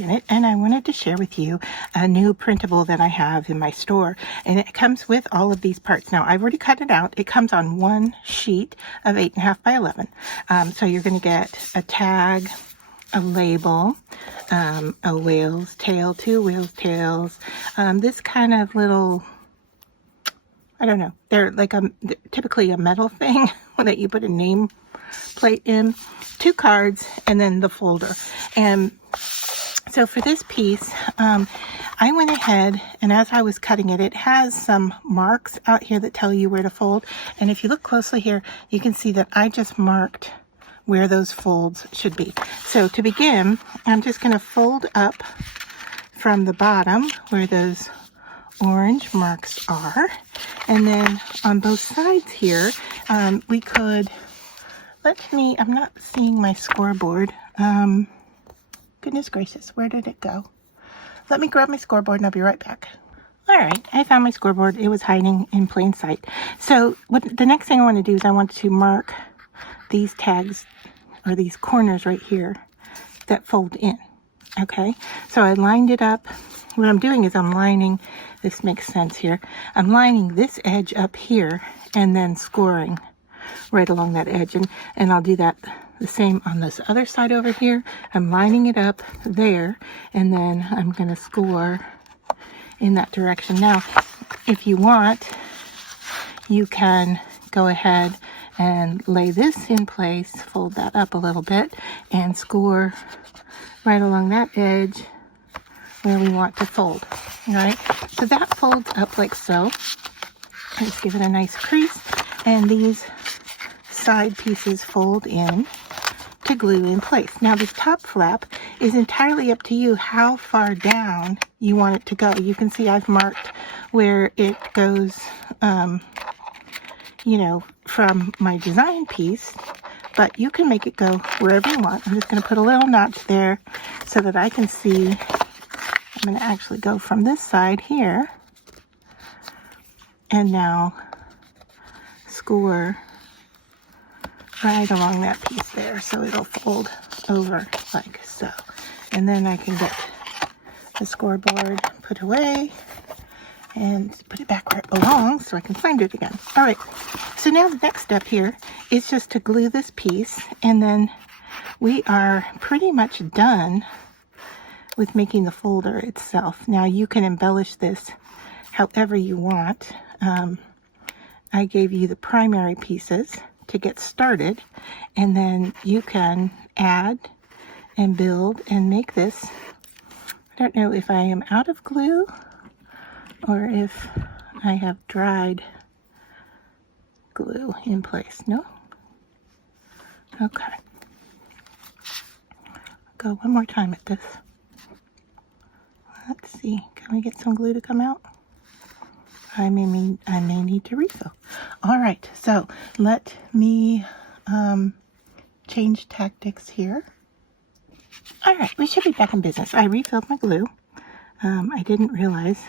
Janet, and I wanted to share with you a new printable that I have in my store, and it comes with all of these parts. Now, I've already cut it out. It comes on one sheet of 8.5 by 11. So you're going to get a tag, a label, a whale's tail, 2 whale's tails, this kind of little, I don't know, they're like typically a metal thing that you put a name plate in, 2 cards, and then the folder. And so for this piece, I went ahead, and as I was cutting it, it has some marks out here that tell you where to fold. And if you look closely here, you can see that I just marked where those folds should be. So to begin, I'm just going to fold up from the bottom where those orange marks are. And then on both sides here, we could, I'm not seeing my scoreboard. Goodness gracious, where did it go? Let me grab my scoreboard and I'll be right back. All right, I found my scoreboard. It was hiding in plain sight. So the next thing I want to do is I want to mark these tags, or these corners right here that fold in. Okay, so I lined it up. What I'm doing is I'm lining, this makes sense here, I'm lining this edge up here and then scoring right along that edge, and I'll do that the same on this other side over here. I'm lining it up there, and then I'm going to score in that direction. Now, if you want, you can go ahead and lay this in place, fold that up a little bit, and score right along that edge where we want to fold. All right, so that folds up like so. Just give it a nice crease, and these side pieces fold in to glue in place. Now this top flap is entirely up to you how far down you want it to go. You can see I've marked where it goes, you know, from my design piece, but you can make it go wherever you want. I'm just going to put a little notch there so that I can see. I'm going to actually go from this side here and now score right along that piece there, so it'll fold over like so. And then I can get the scoreboard put away and put it back where it belongs so I can find it again. All right, so now the next step here is just to glue this piece, and then we are pretty much done with making the folder itself. Now you can embellish this however you want. I gave you the primary pieces to get started, and then you can add and build and make this. I don't know if I am out of glue or if I have dried glue in place. No? Okay. Go one more time at this. Let's see, can we get some glue to come out? I may need to refill. All right, so let me change tactics here. All right, we should be back in business. I refilled my glue. I didn't realize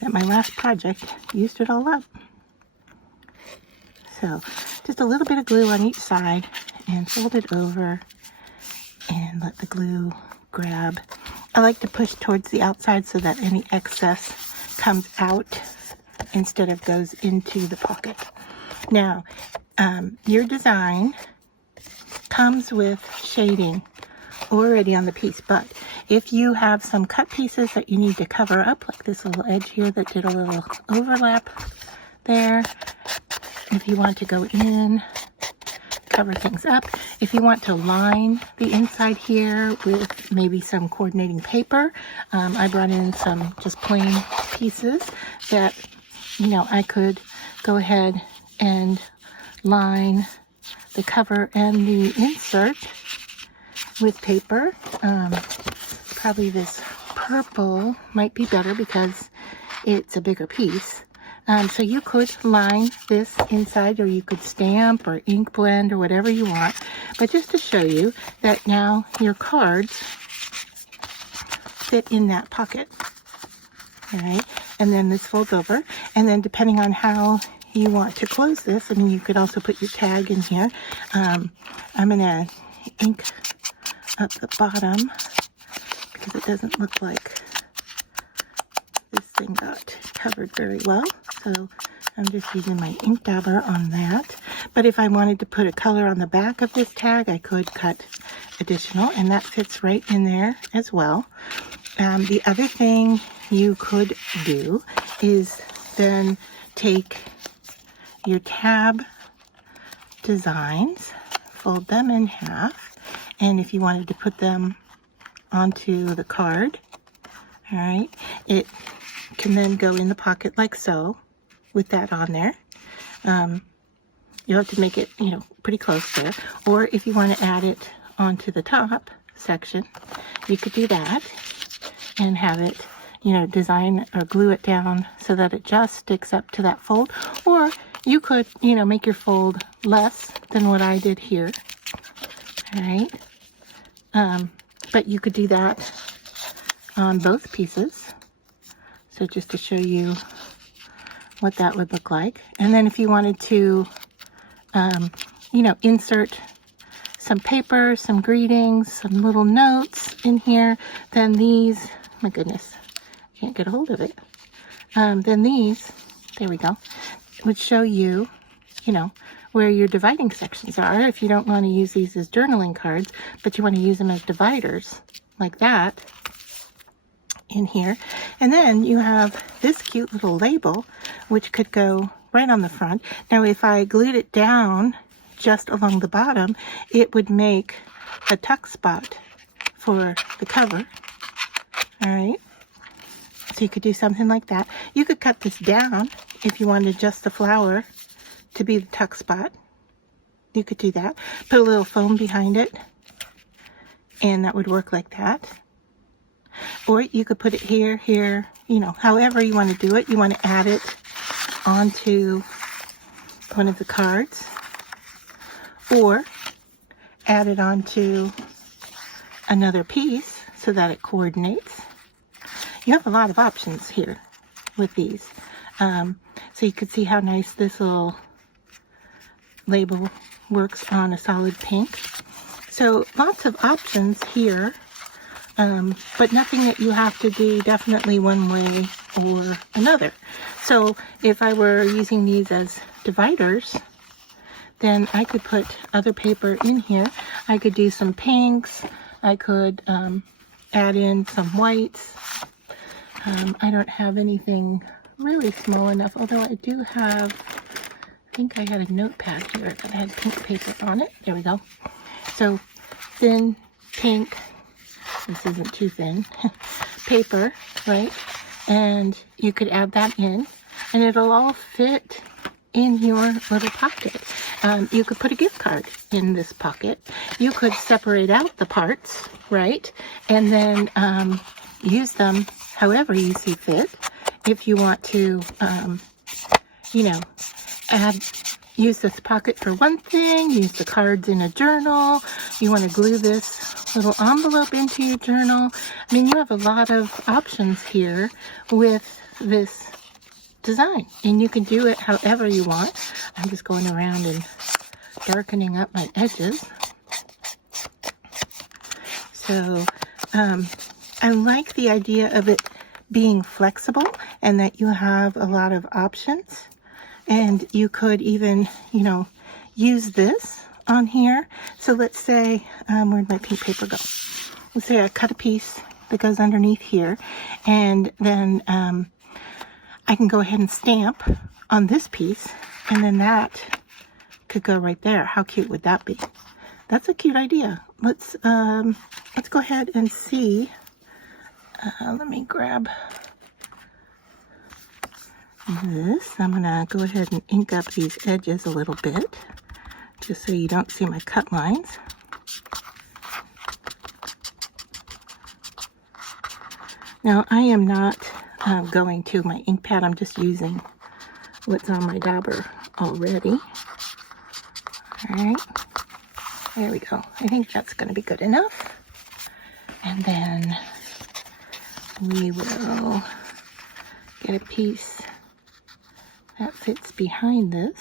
that my last project used it all up. So just a little bit of glue on each side and fold it over and let the glue grab. I like to push towards the outside so that any excess comes out instead of goes into the pocket. Now, your design comes with shading already on the piece, but if you have some cut pieces that you need to cover up, like this little edge here that did a little overlap there, if you want to go in, cover things up. If you want to line the inside here with maybe some coordinating paper, I brought in some just plain pieces that, you know, I could go ahead and line the cover and the insert with paper. Probably this purple might be better because it's a bigger piece. So you could line this inside, or you could stamp or ink blend or whatever you want. But just to show you that now your cards fit in that pocket. All right, and then this folds over, and then depending on how you want to close this, I mean, you could also put your tag in here. I'm gonna ink up the bottom because it doesn't look like this thing got covered very well. So I'm just using my ink dabber on that. But if I wanted to put a color on the back of this tag, I could cut additional, and that fits right in there as well. The other thing you could do is then take your tab designs, fold them in half, and if you wanted to put them onto the card, all right, it can then go in the pocket like so with that on there. You'll have to make it, you know, pretty close there. Or if you want to add it onto the top section, you could do that and have it, you know, design or glue it down so that it just sticks up to that fold. Or you could, you know, make your fold less than what I did here. All right. But you could do that on both pieces. So just to show you what that would look like. And then if you wanted to, you know, insert some paper, some greetings, some little notes in here, then these, my goodness, can't get a hold of it. Then these, there we go, would show you, you know, where your dividing sections are. If you don't want to use these as journaling cards, but you want to use them as dividers, like that, in here. And then you have this cute little label, which could go right on the front. Now, if I glued it down just along the bottom, it would make a tuck spot for the cover. All right. So you could do something like that. You could cut this down if you wanted just the flower to be the tuck spot. You could do that. Put a little foam behind it, and that would work like that. Or you could put it here, here, you know, however you want to do it. You want to add it onto one of the cards, or add it onto another piece so that it coordinates. You have a lot of options here with these. So you could see how nice this little label works on a solid pink. So lots of options here. But nothing that you have to do definitely one way or another. So if I were using these as dividers, then I could put other paper in here. I could do some pinks. I could add in some whites. I don't have anything really small enough, although I do have, I think I had a notepad here that had pink paper on it. There we go. So thin pink, this isn't too thin, paper, right? And you could add that in, and it'll all fit in your little pocket. You could put a gift card in this pocket. You could separate out the parts, right? And then use them however you see fit. If you want to, you know, use this pocket for one thing, use the cards in a journal, you want to glue this little envelope into your journal. I mean, you have a lot of options here with this design, and you can do it however you want. I'm just going around and darkening up my edges. So I like the idea of it being flexible and that you have a lot of options. And you could even, you know, use this on here. So let's say, where'd my pink paper go? Let's say I cut a piece that goes underneath here, and then I can go ahead and stamp on this piece, and then that could go right there. How cute would that be? That's a cute idea. Let's go ahead and see. Let me grab this. I'm gonna go ahead and ink up these edges a little bit, just so you don't see my cut lines. Now, I am not going to my ink pad. I'm just using what's on my dauber already. All right, there we go. I think that's going to be good enough. And then we will get a piece that fits behind this,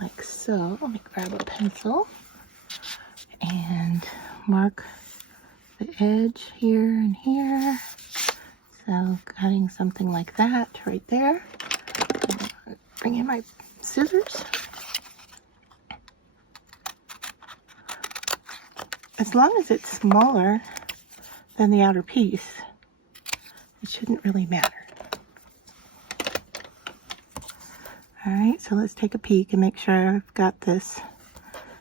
like so. Let me grab a pencil and mark the edge here and here. So cutting something like that right there. Bring in my scissors. As long as it's smaller than the outer piece, it shouldn't really matter. All right, so let's take a peek and make sure I've got this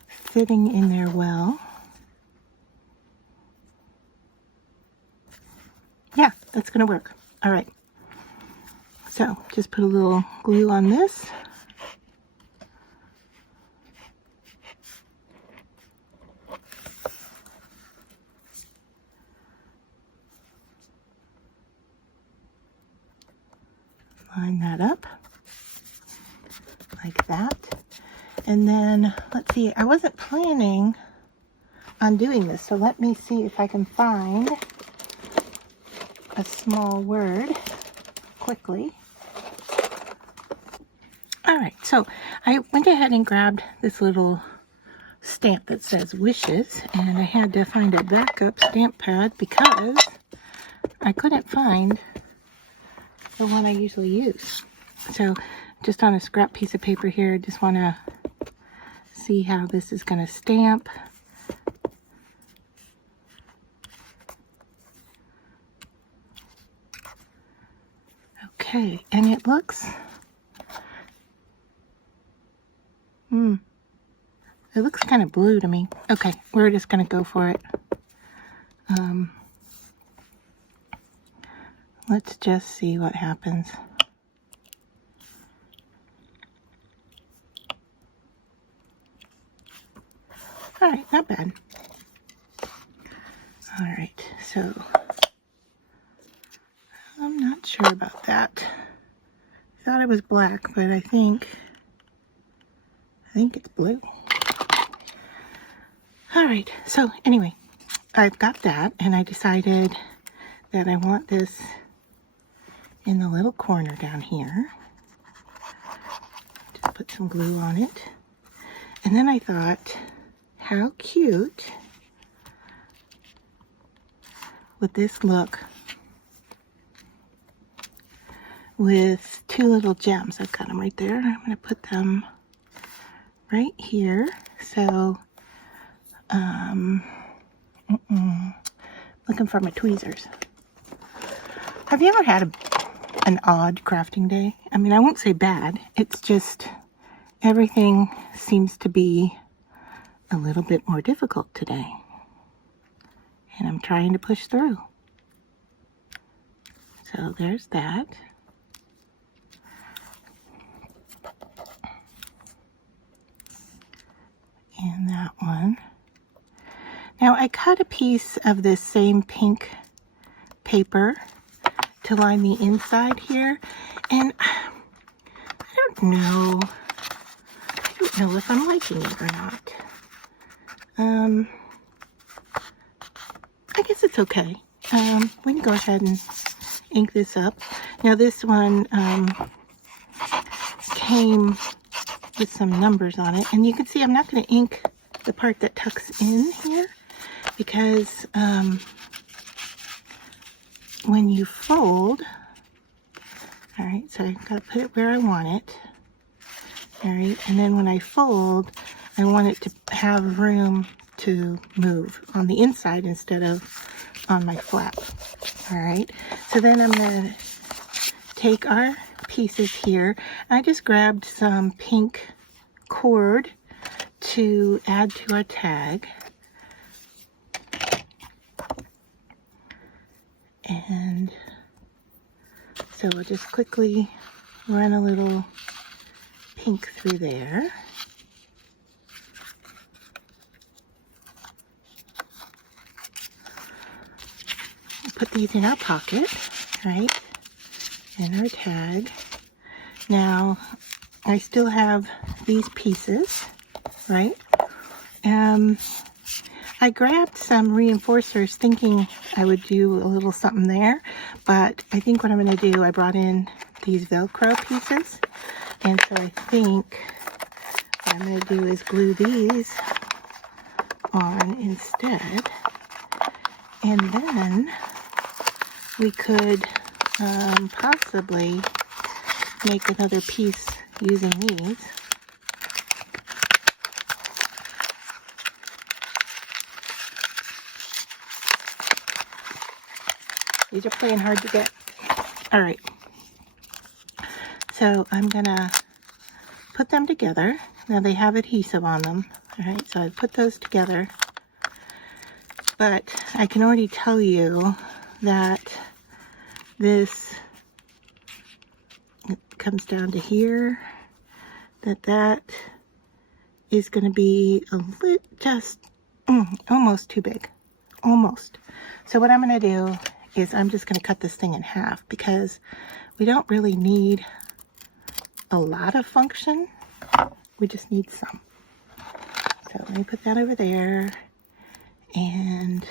fitting in there well. Yeah, that's gonna work. All right, so just put a little glue on this. Line that up like that. And then, let's see, I wasn't planning on doing this, so let me see if I can find a small word quickly. All right, so I went ahead and grabbed this little stamp that says wishes, and I had to find a backup stamp pad because I couldn't find the one I usually use. So just on a scrap piece of paper here, just want to see how this is going to stamp. Okay, and it looks, it looks kind of blue to me. Okay, we're just going to go for it. Let's just see what happens. All right, not bad. All right, so I'm not sure about that. I thought it was black, but I think it's blue. All right, so anyway, I've got that, and I decided that I want this in the little corner down here. Just put some glue on it. And then I thought, how cute would this look with two little gems? I've got them right there. I'm going to put them right here. So, looking for my tweezers. Have you ever had an odd crafting day? I mean, I won't say bad. It's just everything seems to be a little bit more difficult today. And I'm trying to push through. So there's that. And that one. Now I cut a piece of this same pink paper to line the inside here, and I don't know if I'm liking it or not. I guess it's okay. We can go ahead and ink this up. Now this one came with some numbers on it, and you can see I'm not going to ink the part that tucks in here because when you fold, all right, so I've got to put it where I want it, all right, and then when I fold, I want it to have room to move on the inside instead of on my flap, all right. So then I'm going to take our pieces here. I just grabbed some pink cord to add to our tag. And so we'll just quickly run a little pink through there. We'll put these in our pocket, right? And our tag. Now, I still have these pieces, right? I grabbed some reinforcers thinking I would do a little something there, but I think what I'm going to do, I brought in these Velcro pieces, and so I think what I'm going to do is glue these on instead, And then we could possibly make another piece using these. These are playing hard to get. All right. So I'm gonna put them together. Now they have adhesive on them. All right, so I put those together. But I can already tell you that this comes down to here, that is going to be a little, just almost too big, almost. So what I'm going to do is I'm just going to cut this thing in half, because we don't really need a lot of function, we just need some. So let me put that over there, and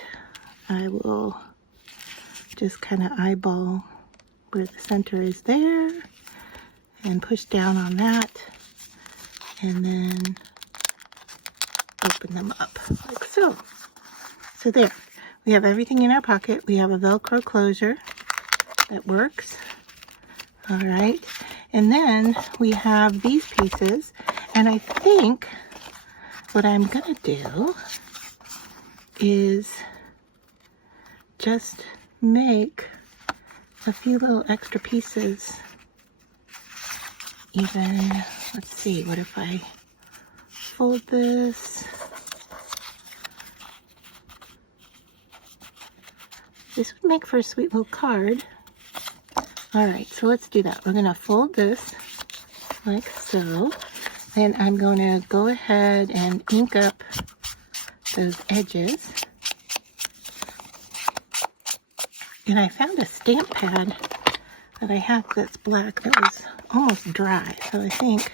I will just kind of eyeball where the center is there and push down on that, and then open them up like so. So there, we have everything in our pocket. We have a Velcro closure that works. All right, and then we have these pieces, and I think what I'm gonna do is just make a few little extra pieces. Even, let's see, what if I fold this? This would make for a sweet little card. All right, so let's do that. We're gonna fold this like so. Then I'm gonna go ahead and ink up those edges. And I found a stamp pad that I have that's black that was almost dry. So I think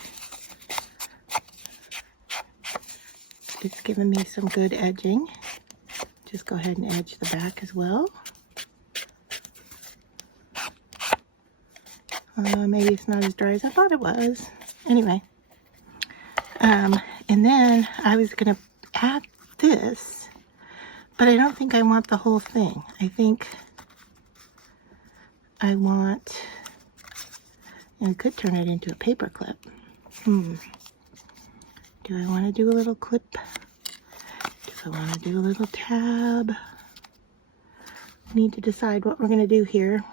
it's giving me some good edging. Just go ahead and edge the back as well. Maybe it's not as dry as I thought it was. Anyway. And then I was going to add this, but I don't think I want the whole thing. I think I want, and I could turn it into a paper clip. Do I want to do a little clip? Do I want to do a little tab? Need to decide what we're going to do here.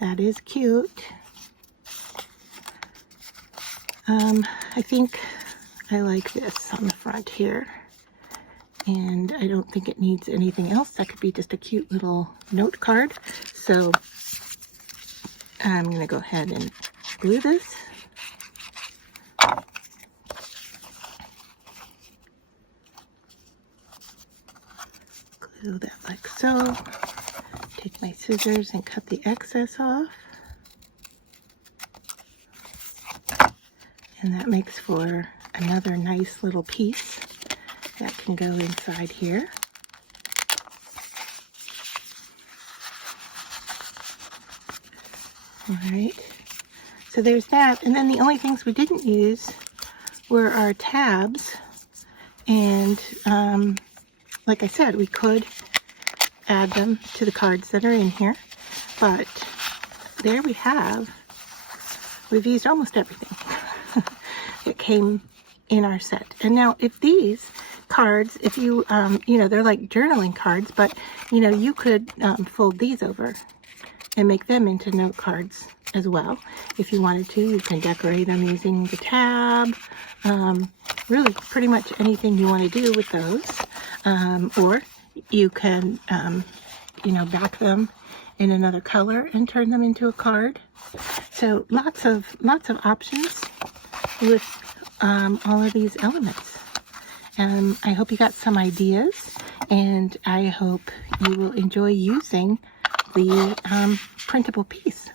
That is cute. I think I like this on the front here, and I don't think it needs anything else. That could be just a cute little note card. So I'm going to go ahead and glue this. Glue that like so. Take my scissors and cut the excess off. And that makes for another nice little piece that can go inside here. All right, so there's that. And then the only things we didn't use were our tabs. And like I said, we could add them to the cards that are in here. But there we have, we've used almost everything that came in our set. And now if these cards, if you, you know, they're like journaling cards, but you know, you could fold these over and make them into note cards as well. If you wanted to, you can decorate them using the tab. Really pretty much anything you want to do with those. Or you can, you know, back them in another color and turn them into a card. So lots of options with all of these elements. I hope you got some ideas, and I hope you will enjoy using the printable piece.